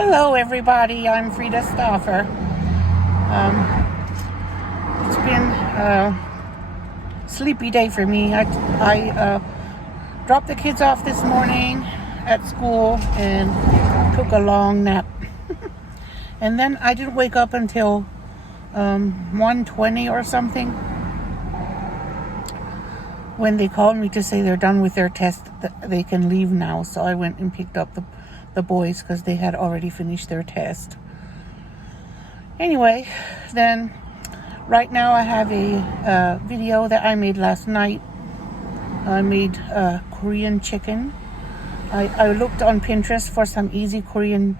Hello everybody, I'm Frida Stoffer. It's been a sleepy day for me. I dropped the kids off this morning at school and took a long nap. And then I didn't wake up until 1:20 or something when they called me to say they're done with their test, that they can leave now. So I went and picked up the boys because they had already finished their test. Anyway, then right now I have a video that I made last night. I made Korean chicken. I looked on Pinterest for some easy Korean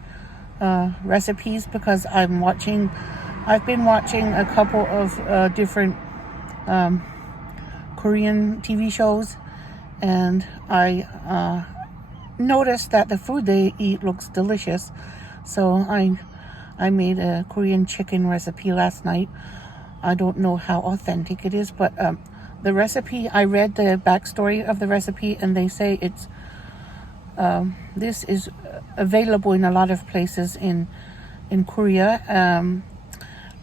recipes because I've been watching a couple of different Korean TV shows, and I noticed that the food they eat looks delicious. So I made a Korean chicken recipe last night. I don't know how authentic it is, but the recipe, I read the backstory of the recipe, and they say this is available in a lot of places in Korea,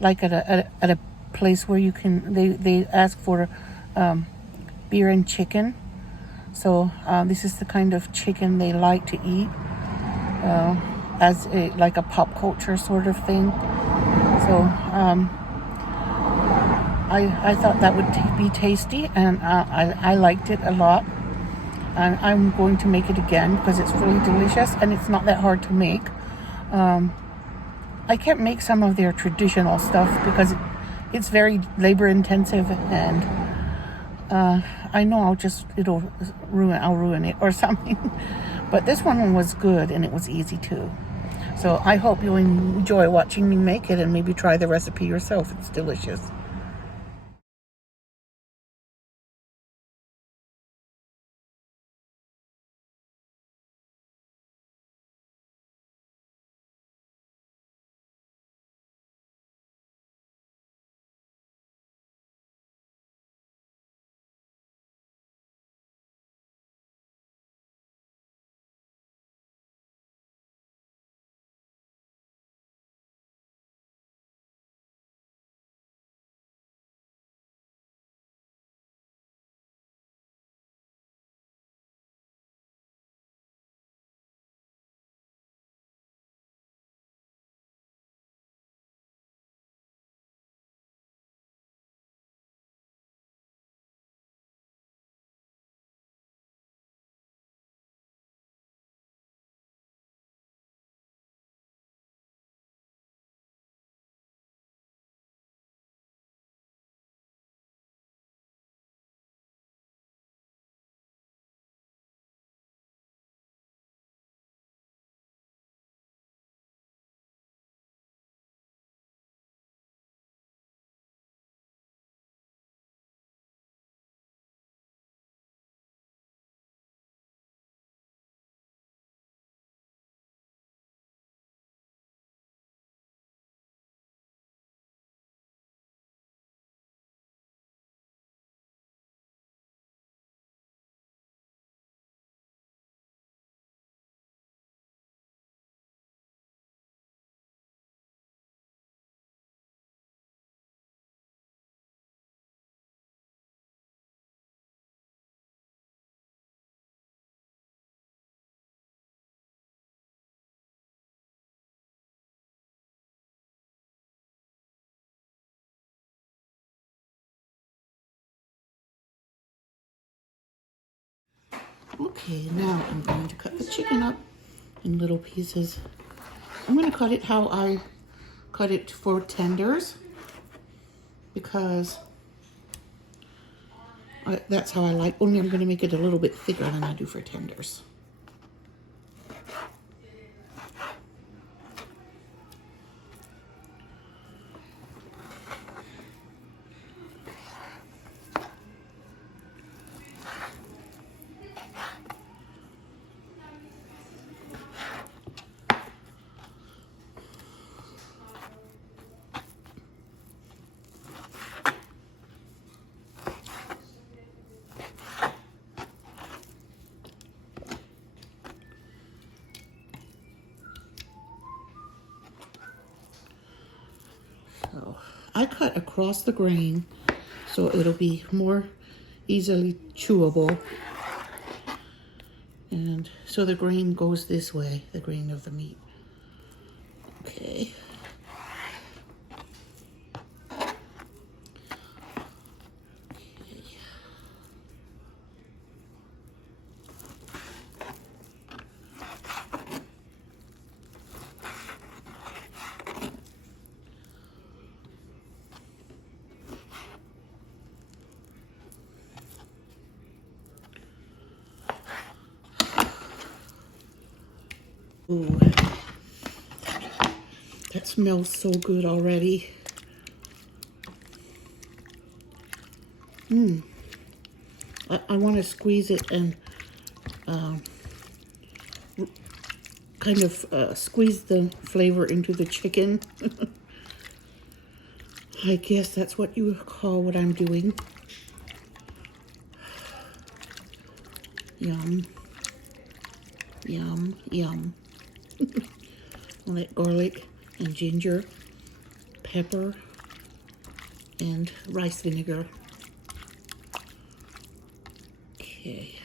like at a place where you can, they ask for beer and chicken. So this is the kind of chicken they like to eat as like a pop culture sort of thing. So I thought that would be tasty, and I liked it a lot. And I'm going to make it again because it's really delicious and it's not that hard to make. I can't make some of their traditional stuff because it's very labor intensive, and I know I'll ruin it or something. But this one was good and it was easy too. So I hope you enjoy watching me make it and maybe try the recipe yourself. It's delicious. Okay, now I'm going to cut the chicken up in little pieces. I'm going to cut it how I cut it for tenders because that's how I like. Only I'm going to make it a little bit thicker than I do for tenders. So I cut across the grain so it'll be more easily chewable. And so the grain goes this way, the grain of the meat. Okay. Ooh, that smells so good already. I want to squeeze it and kind of squeeze the flavor into the chicken. I guess that's what you call what I'm doing. Yum. Yum, yum. Let garlic and ginger, pepper, and rice vinegar. Okay.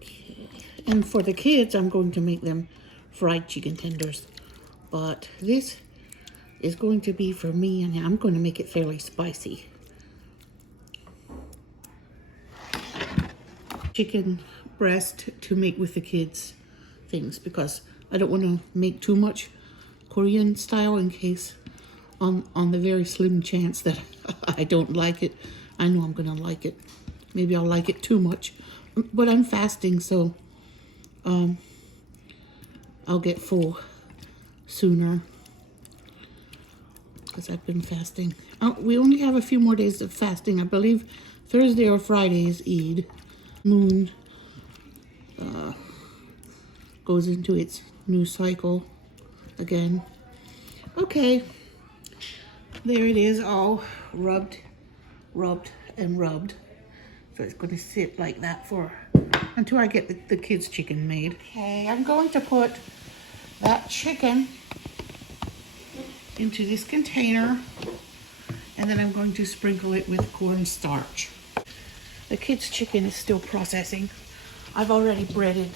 Okay. And for the kids, I'm going to make them fried chicken tenders. But this is going to be for me, and I'm going to make it fairly spicy. Chicken breast to make with the kids things, because I don't want to make too much Korean style in case on the very slim chance that I don't like it. I know I'm gonna like it. Maybe I'll like it too much, but I'm fasting, so I'll get full sooner because I've been fasting. We only have a few more days of fasting. I believe Thursday or Friday is Eid. Moon goes into its new cycle again. Okay, there it is, all rubbed, and rubbed. So it's going to sit like that for until I get the kids' chicken made. Okay, I'm going to put that chicken into this container, and then I'm going to sprinkle it with cornstarch. The kids' chicken is still processing. I've already breaded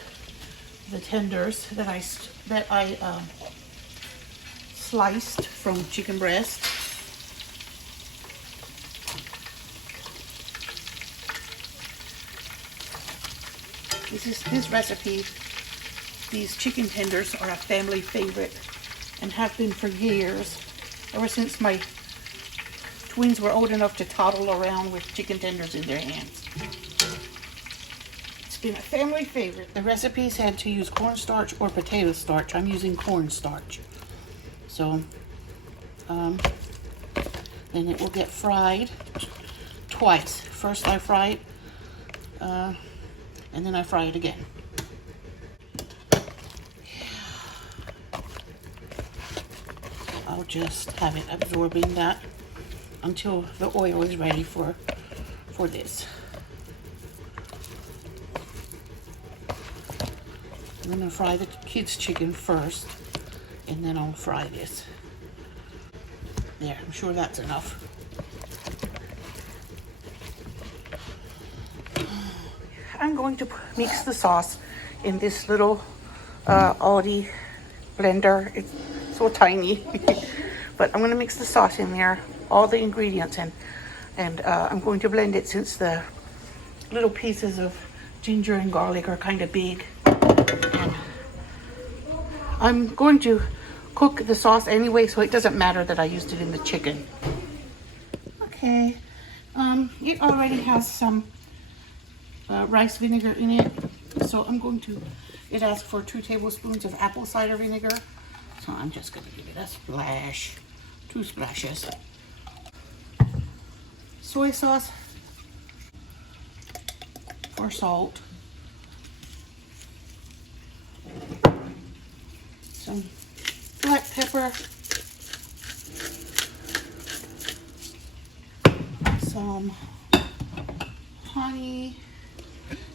the tenders that I sliced from chicken breast. This recipe, these chicken tenders are a family favorite and have been for years, ever since my twins were old enough to toddle around with chicken tenders in their hands. It's been a family favorite. The recipes had to use cornstarch or potato starch. I'm using cornstarch. So, then it will get fried twice. First I fry it, and then I fry it again. I'll just have it absorbing that until the oil is ready for this. I'm gonna fry the kids' chicken first, and then I'll fry this. There, I'm sure that's enough. I'm going to mix the sauce in this little Aldi blender. It's so tiny. But I'm gonna mix the sauce in there, all the ingredients, and I'm going to blend it since the little pieces of ginger and garlic are kind of big. And I'm going to cook the sauce anyway, so it doesn't matter that I used it in the chicken. Okay, it already has some rice vinegar in it, so I'm going to, it asks for 2 tablespoons of apple cider vinegar, so I'm just going to give it a splash, 2 splashes. Soy sauce or salt, some black pepper, some honey.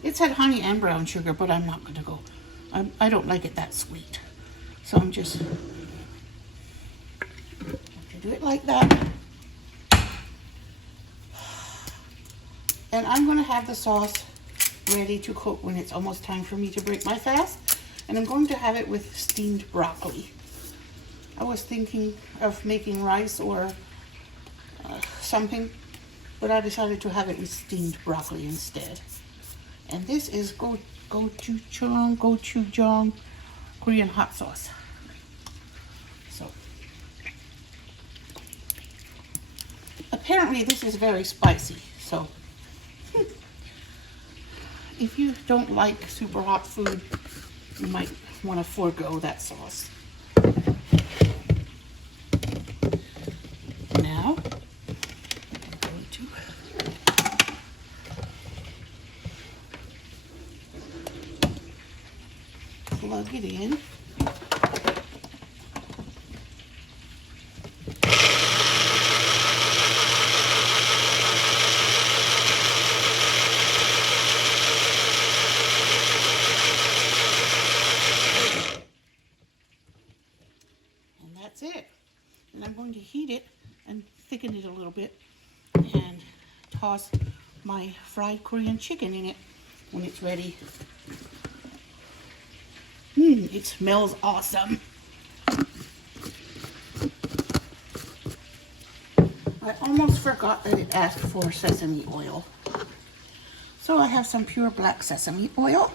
It said honey and brown sugar, but I'm not going to go. I don't like it that sweet. So I'm just do it like that. And I'm going to have the sauce ready to cook when it's almost time for me to break my fast. And I'm going to have it with steamed broccoli. I was thinking of making rice or something, but I decided to have it with steamed broccoli instead. And this is Dakgangjeong Korean hot sauce. So apparently this is very spicy, so if you don't like super hot food, you might want to forego that sauce. Now I'm going to plug it in. That's it. And I'm going to heat it and thicken it a little bit and toss my fried Korean chicken in it when it's ready. It smells awesome. I almost forgot that it asked for sesame oil. So I have some pure black sesame oil.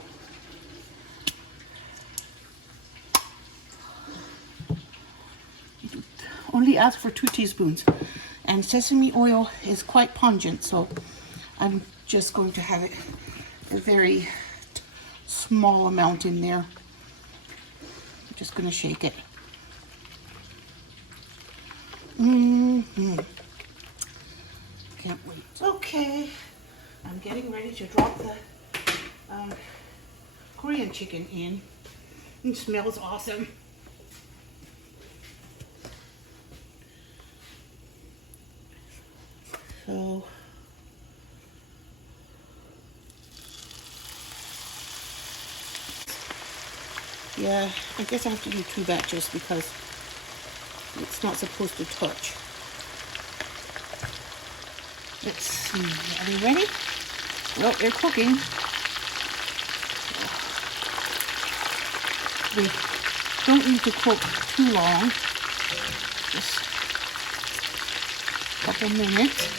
Only ask for 2 teaspoons, and sesame oil is quite pungent, so I'm just going to have it a very small amount in there. I'm just going to shake it. Can't wait. Okay, I'm getting ready to drop the Korean chicken in. It smells awesome. So yeah, I guess I have to do 2 batches because it's not supposed to touch. Let's see, are they ready? Well, they're cooking. They don't need to cook too long, just a couple minutes.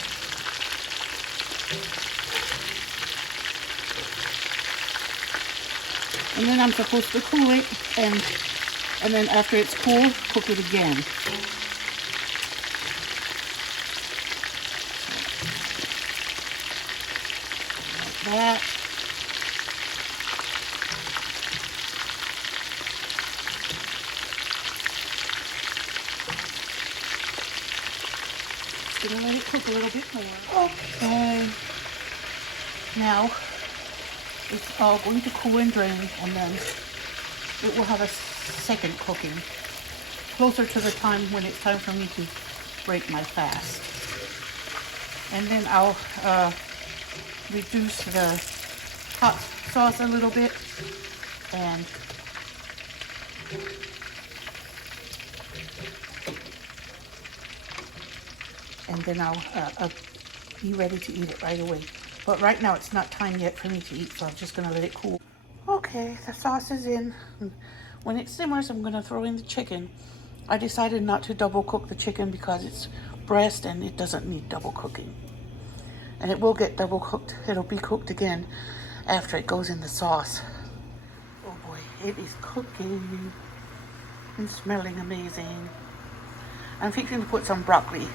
And then I'm supposed to cool it, and then after it's cool, cook it again. Like that. Just gonna let it cook a little bit more. Okay. Now it's all going to cool and drain, and then it will have a second cooking closer to the time when it's time for me to break my fast. And then I'll reduce the hot sauce a little bit, and then I'll be ready to eat it right away. But right now it's not time yet for me to eat, so I'm just gonna let it cool. Okay, the sauce is in. When it simmers, I'm gonna throw in the chicken. I decided not to double cook the chicken because it's breast and it doesn't need double cooking. And it will get double cooked. It'll be cooked again after it goes in the sauce. Oh boy, it is cooking and smelling amazing. I'm fixing to put some broccoli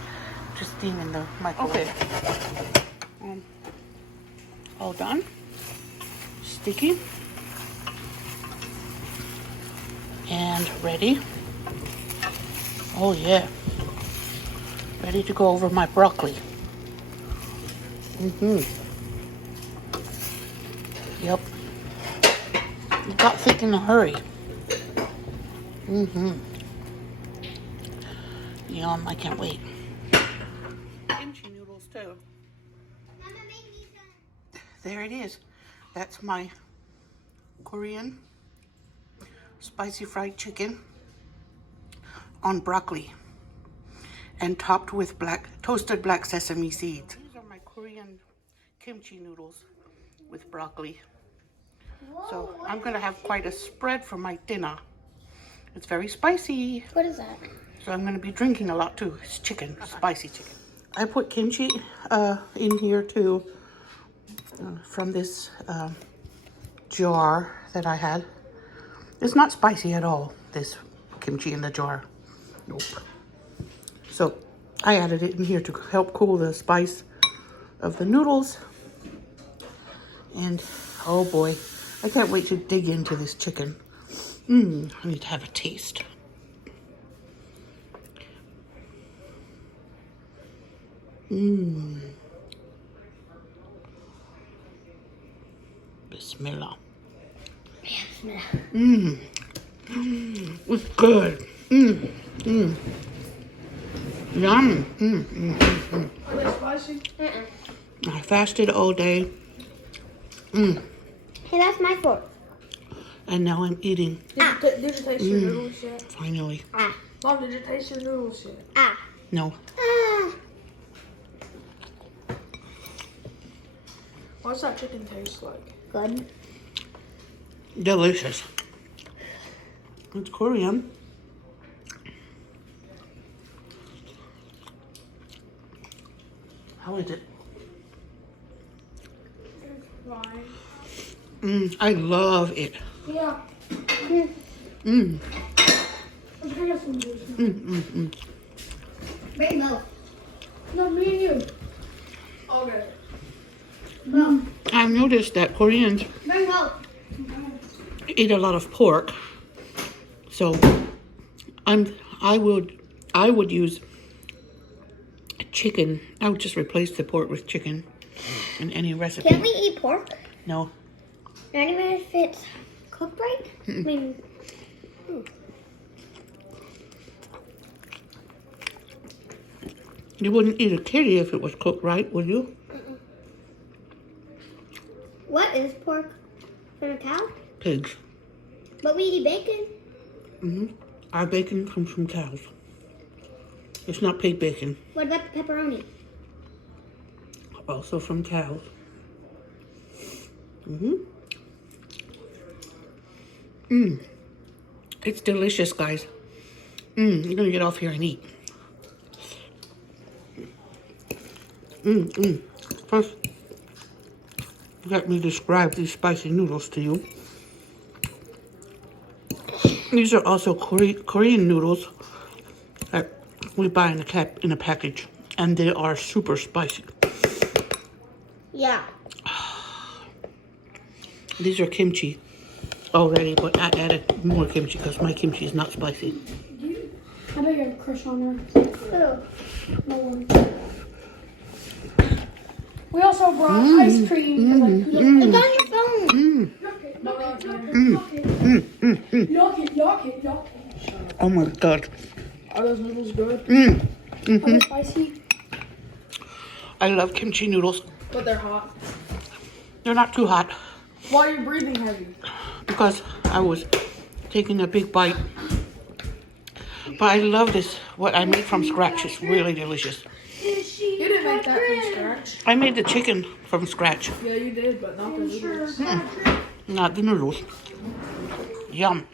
to steam in the microwave. Okay. All done. Sticky. And ready. Oh yeah. Ready to go over my broccoli. Yep. It got thick in a hurry. Yum, I can't wait. Kimchi noodles too. There it is. That's my Korean spicy fried chicken on broccoli. and topped with toasted black sesame seeds. These are my Korean kimchi noodles with broccoli. So I'm gonna have quite a spread for my dinner. It's very spicy. What is that? So I'm gonna be drinking a lot too. It's chicken, spicy chicken. I put kimchi in here too from this jar that I had. It's not spicy at all, this kimchi in the jar. Nope. So I added it in here to help cool the spice of the noodles. And oh boy, I can't wait to dig into this chicken. I need to have a taste. Bismillah. It's good. Yum. Are they spicy? I fasted all day. Hey, that's my fork. And now I'm eating. Did you taste your noodles yet? Finally. Mom, did you taste your noodles yet? No. What's that chicken taste like? Good. Delicious. It's Korean. How is it? Fine. I love it. Yeah. Bring both. No, me and you. Okay. I've noticed that Koreans Bring both. eat a lot of pork, so I would use chicken. I would just replace the pork with chicken in any recipe. Can we eat pork? No. Not even if it's cooked right? I mean, You wouldn't eat a kitty if it was cooked right, would you? what is pork? From a cow? Pigs. But we eat bacon. Our bacon comes from cows. It's not pig bacon. What about the pepperoni? Also from cows. It's delicious, guys. You're gonna get off here and eat. First, let me describe these spicy noodles to you. These are also Korean noodles that we buy in a package, and they are super spicy. Yeah. These are kimchi already, but I added more kimchi because my kimchi is not spicy. I know you have a crush on her. No one. We also brought ice cream. It's on your phone. Yuck it. Oh my god. Are those noodles good? Are they spicy? I love kimchi noodles. But they're hot. They're not too hot Why are you breathing heavy? because I was taking a big bite. But I love this, what I made from scratch. It's really delicious. You didn't make that from scratch. I made the chicken from scratch, Yeah, you did, but not the noodles. not the noodles. Yum.